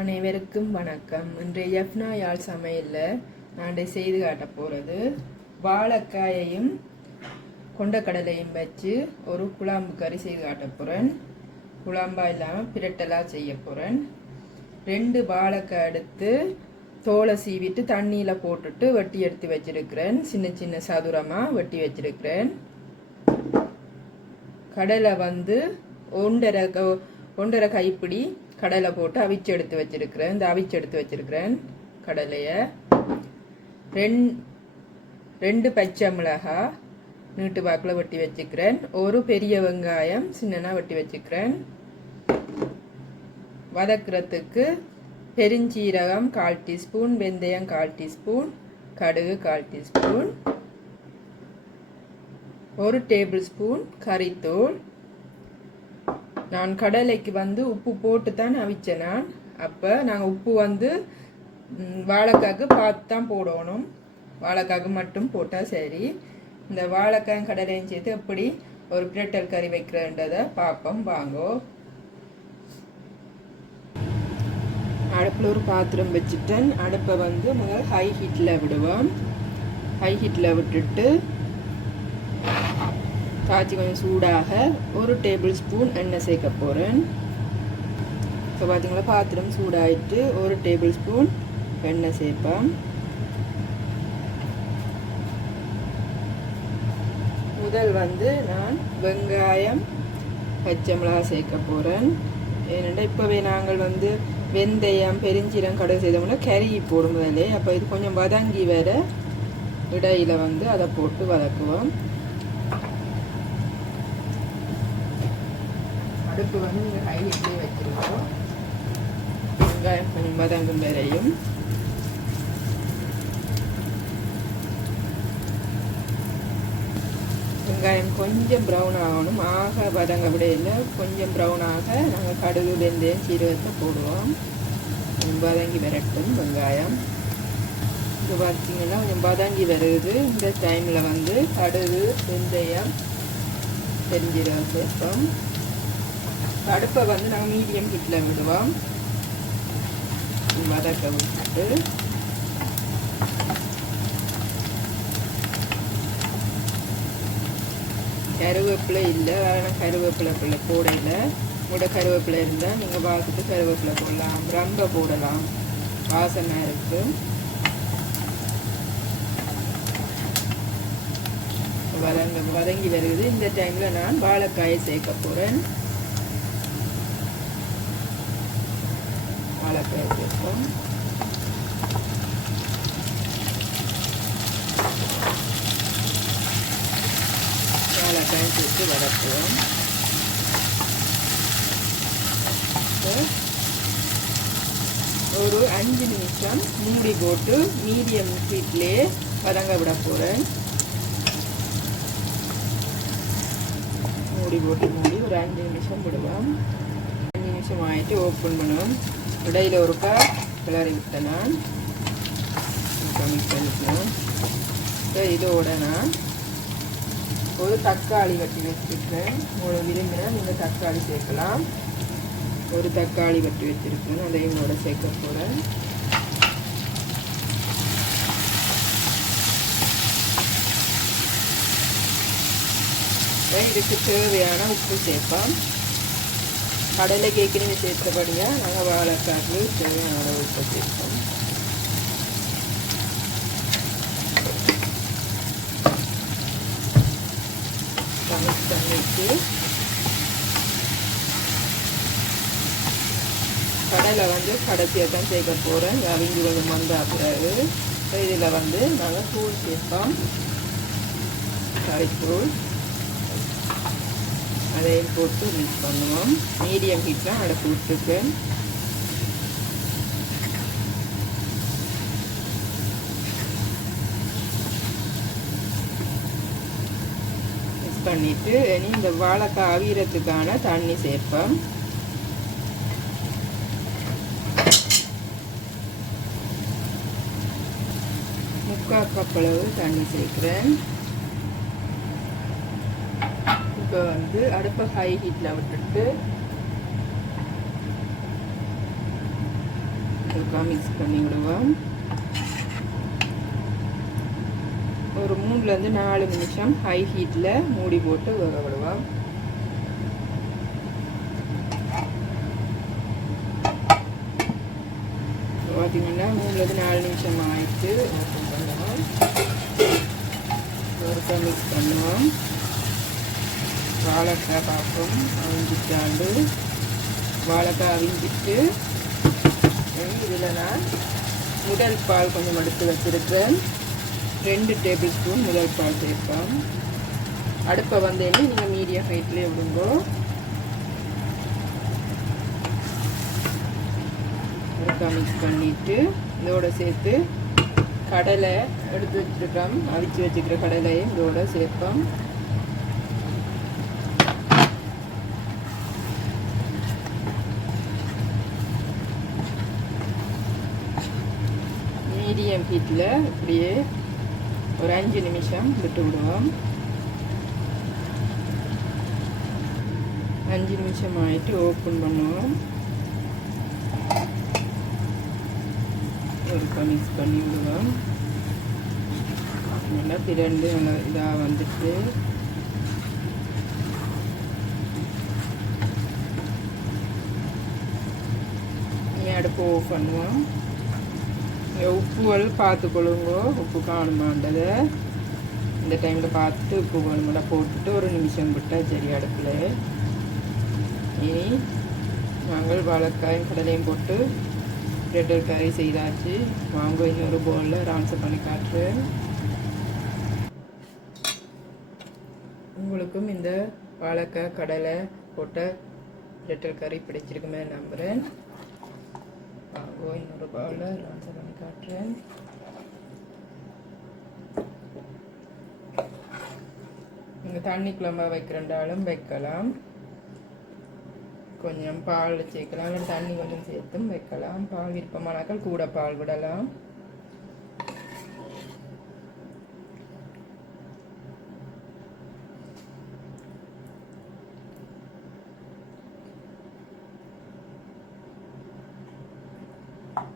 அனைவருக்கும் வணக்கம். இன்றைய எஃப்னா யாழ் சமையலில் நான் செய்து காட்ட போகிறது வாழைக்காயையும் கொண்டக்கடலையும் வச்சு ஒரு குழம்பு கறி செய்து காட்ட போகிறேன். குழம்பா இல்லாமல் பிரட்டலாக செய்ய போகிறேன். 2 வாழைக்காய் எடுத்து தோலை சீவிட்டு தண்ணியில் போட்டுட்டு வெட்டி எடுத்து வச்சிருக்கிறேன். சின்ன சின்ன சதுரமாக வெட்டி வச்சிருக்கிறேன். கடலை வந்து 1.5 கைப்பிடி கடலை போட்டு அவிச்சு எடுத்து வச்சிருக்கிறேன். இந்த அவிச்சு எடுத்து வச்சிருக்கிறேன் கடலையை. 2 பச்சை மிளகாய் நீட்டு வாக்கில் வெட்டி வச்சுக்கிறேன். ஒரு பெரிய வெங்காயம் சின்னனா வெட்டி வச்சுக்கிறேன். வதக்கிறதுக்கு பெருஞ்சீரகம் 1/4 டீஸ்பூன், வெந்தயம் 1/4 டீஸ்பூன், கடுகு 1/4 டீஸ்பூன், 1 டேபிள் ஸ்பூன் கறித்தூள். நான் கடலைக்கு வந்து உப்பு போட்டு தான் அவிச்சேன். நான் அப்போ நாங்கள் உப்பு வந்து வாழைக்காய்க்கு பார்த்து தான் போடணும். வாழைக்காய்க்கு மட்டும் போட்டால் சரி. இந்த வாழைக்காய் கடலையும் சேர்த்து எப்படி ஒரு பிரட்டல் கறி வைக்கிறன்றதை பார்ப்போம் வாங்கோ. அடுப்பில் ஒரு பாத்திரம் வச்சுட்டேன். அடுப்பை வந்து முதல் ஹை ஹீட்டில் விடுவோம். ஹை ஹீட்டில் விட்டுட்டு காய்ச்சி கொஞ்சம் சூடாக 1 டேபிள் ஸ்பூன் எண்ணெய் சேர்க்க போகிறேன். இப்போ பார்த்தீங்களா பாத்திரம் சூடாகிட்டு 1 டேபிள் ஸ்பூன் எண்ணெய் சேர்ப்பேன். முதல் வந்து நான் வெங்காயம் பச்சை மிளகாய் சேர்க்க போகிறேன். ஏனெண்டா இப்போவே நாங்கள் வந்து வெந்தயம் பெருஞ்சீரகம் கடுகு செய்தோம்னா கறி போடும் முதலே. அப்போ இது கொஞ்சம் வதங்கி வர இடையில் வந்து அதை போட்டு வதக்குவோம். அடுப்பு வந்து நீங்கள் ஹை ஹீட்லேயே வச்சுருக்கோம். வெங்காயம் கொஞ்சம் வதங்கும் வரையும் வெங்காயம் கொஞ்சம் ப்ரௌன் ஆகணும். ஆக வதங்க விடையில் கொஞ்சம் ப்ரௌனாக நாங்கள் கடுகு வெந்தயம் சீரகத்தை போடுவோம். வதங்கி வரட்டும் வெங்காயம். இது பார்த்தீங்கன்னா கொஞ்சம் வதங்கி வருது. இந்த டைமில் வந்து கடுகு வெந்தயம் பெருஞ்சீரகம் சேர்ப்போம். அடுப்பை வந்து நாங்கள் மீடியம் ஹீட்டில் விடுவோம். வதக்க விட்டு கருவேப்பிலை இல்லை, ஆனால் கருவேப்பிலை போடையில் கருவேப்பிலை இருந்தால் நீங்கள் பார்த்துட்டு கருவேப்பிலை போடலாம், ரொம்ப போடலாம், வாசனை இருக்கு. வதங்கி வருது. இந்த டைமில் நான் வாழைக்காயை சேர்க்க போகிறேன். வாழைக்காய் சேர்ப்போம். வாழைக்காய் சேர்த்து வதக்குவோம். ஒரு 5 நிமிஷம் மூடி போட்டு மீடியம் ஹீட்லேயே வதங்க விட போகிறேன். மூடி ஒரு 5 நிமிஷம் விடுவோம். 5 நிமிஷம் ஆகிட்டு ஓப்பன் பண்ணுவோம். இடையில் ஒருக்கா கிளறி விட்டேன். நான் மிக்ஸ் பண்ணிக்கலாம். இதோட நான் ஒரு தக்காளி வெட்டி வச்சுருக்கேன். உங்களுக்கு விரும்பினா நீங்கள் தக்காளி சேர்க்கலாம். ஒரு தக்காளி வெட்டி வச்சுருக்கேன். அதையும் இதோட சேர்க்க போகிறேன். இதுக்கு தேவையான உப்பு சேர்ப்போம். கடலை கேட்குறீங்க சேர்த்தபடியாக நாங்கள் வாழைக்காய்க்கு தேவையான அளவு உப்பு சேர்ப்போம். தண்ணிக்கு கடலை வந்து கடைசியாக தான் சேர்க்க போகிறேன். அவிஞ்சு கொஞ்சம் வந்தா பிறகு இதில் வந்து நாங்கள் தூள் சேர்ப்போம். கறித்தூள் அதையும் போட்டு மிக்ஸ் பண்ணுவோம். மீடியம் ஹீட்டில் அடுப்பு விட்டுருக்கேன். மிக்ஸ் பண்ணிவிட்டு இனி இந்த வாழைக்காய் அவியறதுக்கான தண்ணி சேர்ப்போம். முக்கால் கப் அளவு தண்ணி சேர்க்குறேன். இப்போ வந்து அடுப்பை ஹை ஹீட்டில் விட்டுட்டு மிக்ஸ் பண்ணி விடுவோம். ஒரு 3-4 நிமிஷம் ஹை ஹீட்டில் மூடி போட்டு வேக விடுவோம். பார்த்தீங்கன்னா 3-4 நிமிஷம் ஆயிடுச்சு. ஓப்பன் பண்ணுவோம். ஒருக்கா மிக்ஸ் பண்ணுவோம். வாழைக்காய் பார்ப்போம். அவிஞ்சிட்டாண்டு வாழைக்காய் அவிஞ்சிட்டு இதில் நான் முதல் பால் கொஞ்சம் எடுத்து வச்சுருக்கேன். 2 டேபிள் ஸ்பூன் முதல் பால் சேர்ப்போம். அடுப்பை வந்தேன்னு நீங்கள் மீடியம் ஹைட்லேயே விடுங்கோ. ஒருக்கா மிக்ஸ் பண்ணிவிட்டு இதோட சேர்த்து கடலை எடுத்து வச்சுருக்கோம். அவிச்சு வச்சுக்கிற கடலையும் இதோட சேர்ப்போம். மீடியம் ஹீட்டில் இப்படியே ஒரு 5 நிமிஷம் விட்டு விடுவோம். 5 நிமிஷம் ஆகிட்டு ஓப்பன் பண்ணுவோம். ஒருக்கா மிக்ஸ் பண்ணி விடுவோம். நல்லா திரண்டு இதாக வந்துட்டு அடுப்பு ஆஃப் பண்ணுவோம். உப்புகள் பார்த்துக்கொள்ளுங்க. உப்பு காணுமாண்டதை இந்த டைமில் பார்த்துட்டு உப்பு வேணுமெண்டா போட்டுட்டு ஒரு நிமிஷம் விட்டால் சரி. அடுப்பில் இனி நாங்கள் வாழைக்காயும் கடலையும் போட்டு பிரெட் கறி செய்தாச்சு. வாங்க இன்னொரு பவுலில் ரான்சர் பண்ணி காட்டுறேன். உங்களுக்கும் இந்த வாழைக்காய் கடலை போட்ட பிரெட் கறி பிடிச்சிருக்குமே நம்புகிறேன். வாங்க இன்னொரு பவுலில் ரான்சர் பண்ணி காட்டுறேன். நீங்கள் தண்ணி குழம்பா வைக்கிறண்டாலும் வைக்கலாம். கொஞ்சம் பால் சேர்க்கலாம். இல்லை தண்ணி கொஞ்சம் சேர்த்தும் வைக்கலாம். பால் விருப்பமானாக்கள் கூட பால் விடலாம்.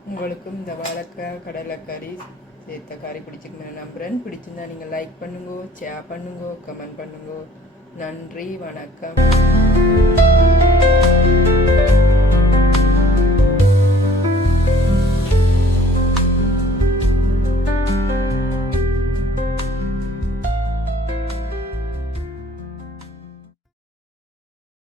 உங்களுக்கும் இந்த வாழைக்காய் கடலைக்கறி சேர்த்த கறி பிடிச்சிருக்குன்னு நம்புகிறேன். பிடிச்சிருந்தா நீங்கள் லைக் பண்ணுங்க, ஷேர் பண்ணுங்க, கமெண்ட் பண்ணுங்க. நன்றி, வணக்கம்.